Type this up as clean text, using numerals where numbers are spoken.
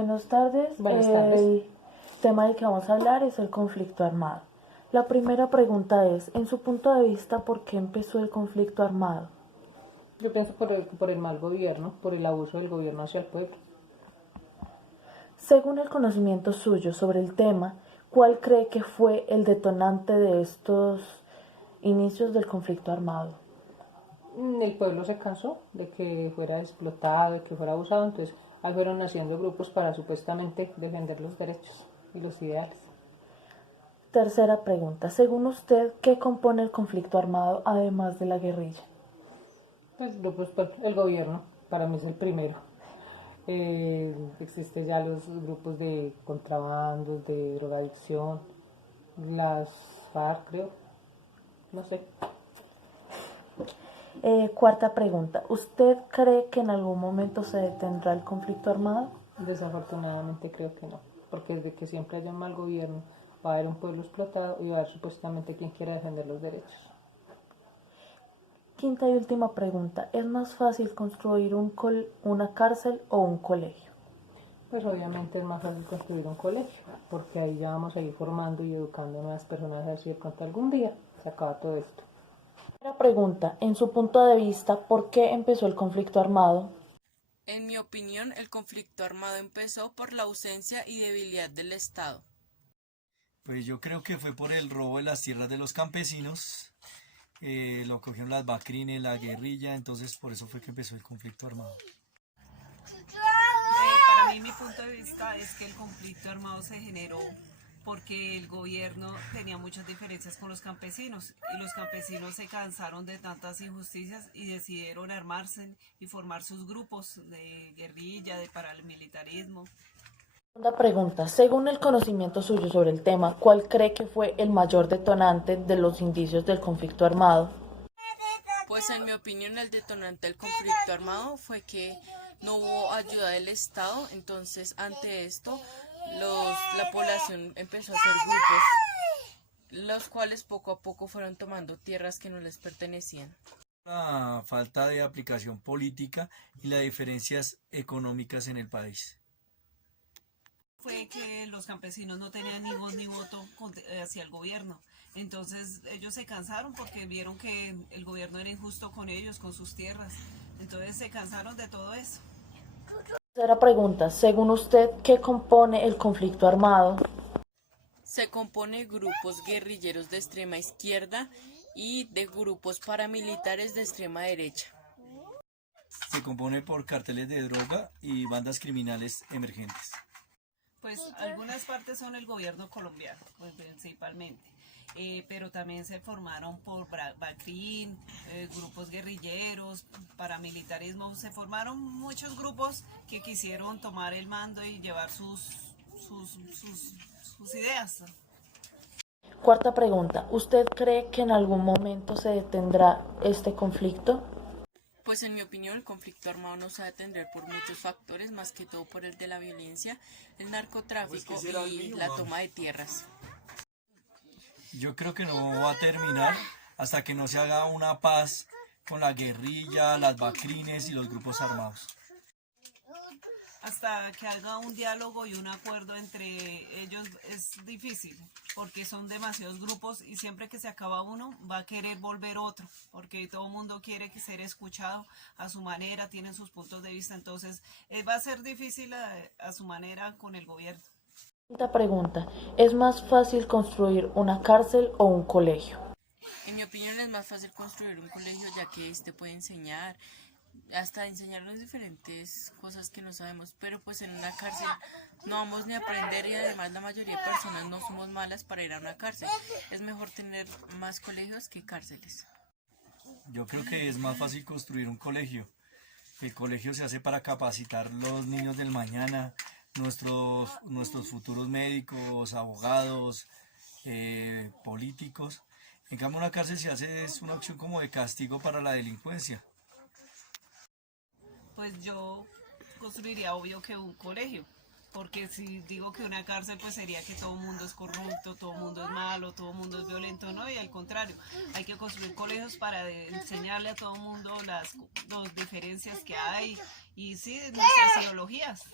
Buenas tardes. Buenas tardes. El tema del que vamos a hablar es el conflicto armado. La primera pregunta es, en su punto de vista, ¿por qué empezó el conflicto armado? Yo pienso por el mal gobierno, por el abuso del gobierno hacia el pueblo. Según el conocimiento suyo sobre el tema, ¿cuál cree que fue el detonante de estos inicios del conflicto armado? El pueblo se cansó de que fuera explotado, de que fuera abusado, entonces ahí fueron haciendo grupos para supuestamente defender los derechos y los ideales. Tercera pregunta, según usted, ¿qué compone el conflicto armado además de la guerrilla? Pues grupos, el gobierno, para mí es el primero. Existen ya los grupos de contrabandos, de drogadicción, las FARC creo, no sé. Cuarta pregunta, ¿usted cree que en algún momento se detendrá el conflicto armado? Desafortunadamente creo que no, porque desde que siempre haya un mal gobierno va a haber un pueblo explotado y va a haber supuestamente quien quiera defender los derechos. Quinta y última pregunta, ¿es más fácil construir una cárcel o un colegio? Pues obviamente es más fácil construir un colegio, porque ahí ya vamos a ir formando y educando a nuevas personas, así de pronto algún día se acaba todo esto. Primera pregunta, en su punto de vista, ¿por qué empezó el conflicto armado? En mi opinión, el conflicto armado empezó por la ausencia y debilidad del Estado. Pues yo creo que fue por el robo de las tierras de los campesinos, lo cogieron las bacrines, la guerrilla, entonces por eso fue que empezó el conflicto armado. Para mí, mi punto de vista es que el conflicto armado se generó porque el gobierno tenía muchas diferencias con los campesinos y los campesinos se cansaron de tantas injusticias y decidieron armarse y formar sus grupos de guerrilla, de paramilitarismo. Segunda pregunta, según el conocimiento suyo sobre el tema, ¿cuál cree que fue el mayor detonante de los indicios del conflicto armado? Pues en mi opinión, el detonante del conflicto armado fue que no hubo ayuda del Estado, entonces ante esto la población empezó a hacer grupos, los cuales poco a poco fueron tomando tierras que no les pertenecían. La falta de aplicación política y las diferencias económicas en el país. Fue que los campesinos no tenían ni voz ni voto hacia el gobierno. Entonces ellos se cansaron porque vieron que el gobierno era injusto con ellos, con sus tierras. Entonces se cansaron de todo eso. Tercera pregunta, según usted, ¿qué compone el conflicto armado? Se compone de grupos guerrilleros de extrema izquierda y de grupos paramilitares de extrema derecha. Se compone por carteles de droga y bandas criminales emergentes. Pues algunas partes son el gobierno colombiano, pues, principalmente, pero también se formaron por BACRIN, grupos guerrilleros, paramilitarismo, se formaron muchos grupos que quisieron tomar el mando y llevar sus ideas. Cuarta pregunta, ¿usted cree que en algún momento se detendrá este conflicto? Pues en mi opinión el conflicto armado no se va a atender por muchos factores, más que todo por el de la violencia, el narcotráfico y la toma de tierras. Yo creo que no va a terminar hasta que no se haga una paz con la guerrilla, las bacrines y los grupos armados. Hasta que haga un diálogo y un acuerdo entre ellos es difícil, porque son demasiados grupos y siempre que se acaba uno va a querer volver otro, porque todo el mundo quiere ser escuchado a su manera, tienen sus puntos de vista, entonces va a ser difícil a su manera con el gobierno. Quinta pregunta, ¿es más fácil construir una cárcel o un colegio? En mi opinión es más fácil construir un colegio ya que este puede enseñar, hasta enseñarnos diferentes cosas que no sabemos, pero pues en una cárcel no vamos ni a aprender y además la mayoría de personas no somos malas para ir a una cárcel. Es mejor tener más colegios que cárceles. Yo creo que es más fácil construir un colegio. El colegio se hace para capacitar los niños del mañana, nuestros futuros médicos, abogados, políticos. En cambio, una cárcel se hace es una opción como de castigo para la delincuencia. Pues yo construiría obvio que un colegio, porque si digo que una cárcel pues sería que todo el mundo es corrupto, todo el mundo es malo, todo el mundo es violento, ¿no? Y al contrario, hay que construir colegios para enseñarle a todo el mundo las diferencias que hay y sí, nuestras ideologías.